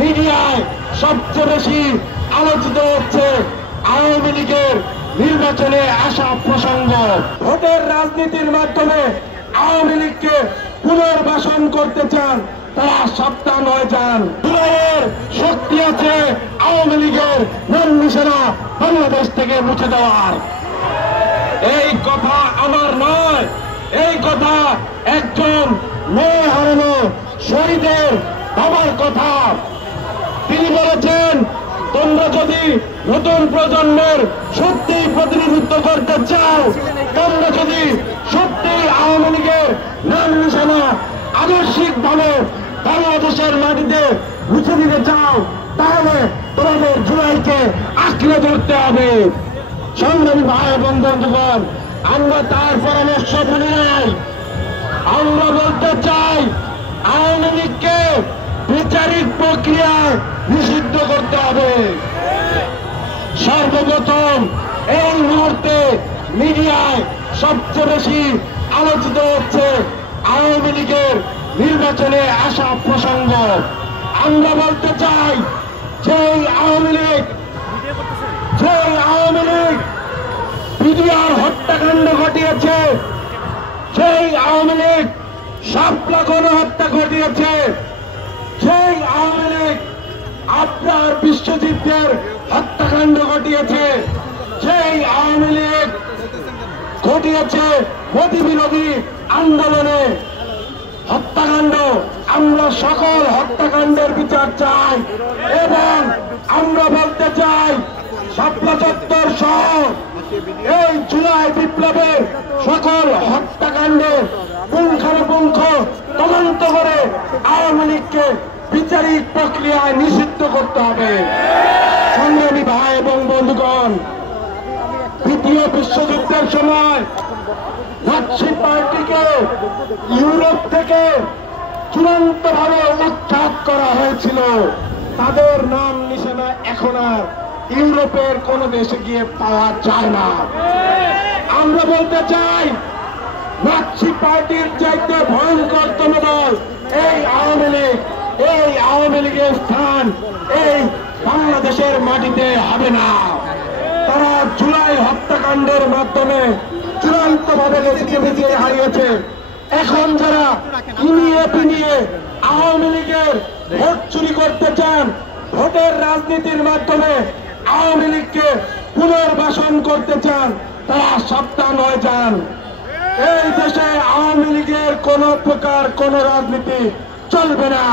মিডিয়ায় সবচেয়ে বেশি আলোচিত হচ্ছে আওয়ামী লীগের নির্বাচনে আসা প্রসঙ্গ। ভোটের রাজনীতির মাধ্যমে আওয়ামী লীগকে পুনর্বাসন করতে চান, তারা সাবধান হয়ে যান। জুলাইয়ের শক্তি আছে আওয়ামী লীগের নাম নিশানা বাংলাদেশ থেকে মুছে দেওয়ার। এই কথা আমার নয়, এই কথা একজন মেয়ে হারানো শহীদের বাবার কথা। তিনি বলেছেন, তোমরা যদি নতুন প্রজন্মের সত্যি প্রতিনিধিত্ব করতে চাও, তোমরা যদি সত্যি আওয়ামী লীগের নাম নিশানা আদর্শিকভাবে বাংলাদেশের মাটিতে মুছে দিতে চাও, তাহলে তোমাদের জুলাইকে আঁকড়ে ধরতে হবে। সংগ্রামী ভাই এবং বন্ধুগণ, আমরা তার পরামর্শ মানি নাই। আমরা বলতে চাই, আওয়ামী লীগকে বিচারিক প্রক্রিয়ায় নিষিদ্ধ করতে হবে। সর্বপ্রথম এই মুহূর্তে মিডিয়ায় সবচেয়ে বেশি আলোচিত হচ্ছে আওয়ামী লীগের নির্বাচনে আসা প্রসঙ্গ। আমরা বলতে চাই, সেই আওয়ামী লীগ বিডিআর হত্যাকাণ্ড ঘটিয়েছে, সেই আওয়ামী লীগ শাপলা গণহত্যা ঘটিয়েছে, সেই আওয়ামী লীগ আপনার বিশ্বজিতের হত্যাকাণ্ড ঘটিয়েছে, সেই আওয়ামী লীগ ঘটিয়েছে মোদী বিরোধী আন্দোলনে হত্যাকাণ্ড। আমরা সকল হত্যাকাণ্ডের বিচার চাই এবং আমরা বলতে চাই, শাপলা চত্বর সহ এই জুলাই বিপ্লবের সকল হত্যাকাণ্ডে পুঙ্খানুপুঙ্খ তদন্ত করে আওয়ামী লীগকে বিচারিক প্রক্রিয়ায় নিষিদ্ধ করতে হবে। সংগ্রামী ভাই এবং বন্ধুগণ, দ্বিতীয় বিশ্বযুদ্ধের সময় নাৎসি পার্টিকে ইউরোপ থেকে চূড়ান্তভাবে উৎখাত করা হয়েছিল। তাদের নাম নিশানা এখন আর ইউরোপের কোন দেশে গিয়ে পাওয়া যায় না। আমরা বলতে চাই, নাৎসি পার্টির চাইতে ভয়ঙ্কর দল এই আওয়ামী লীগ। এই আওয়ামী লীগের স্থান এই বাংলাদেশের মাটিতে হবে না। তারা জুলাই হত্যাকাণ্ডের মাধ্যমে চূড়ান্ত ভাবে বেঁচে হারিয়েছে। এখন যারা ইনিয়ে পিনিয়ে আওয়ামী লীগের ভোট চুরি করতে চান, ভোটের রাজনীতির মাধ্যমে আওয়ামী লীগকে পুনর্বাসন করতে চান, তারা সাবধান হয়ে যান। এই দেশে আওয়ামী লীগের কোন প্রকার কোন রাজনীতি চলবে না।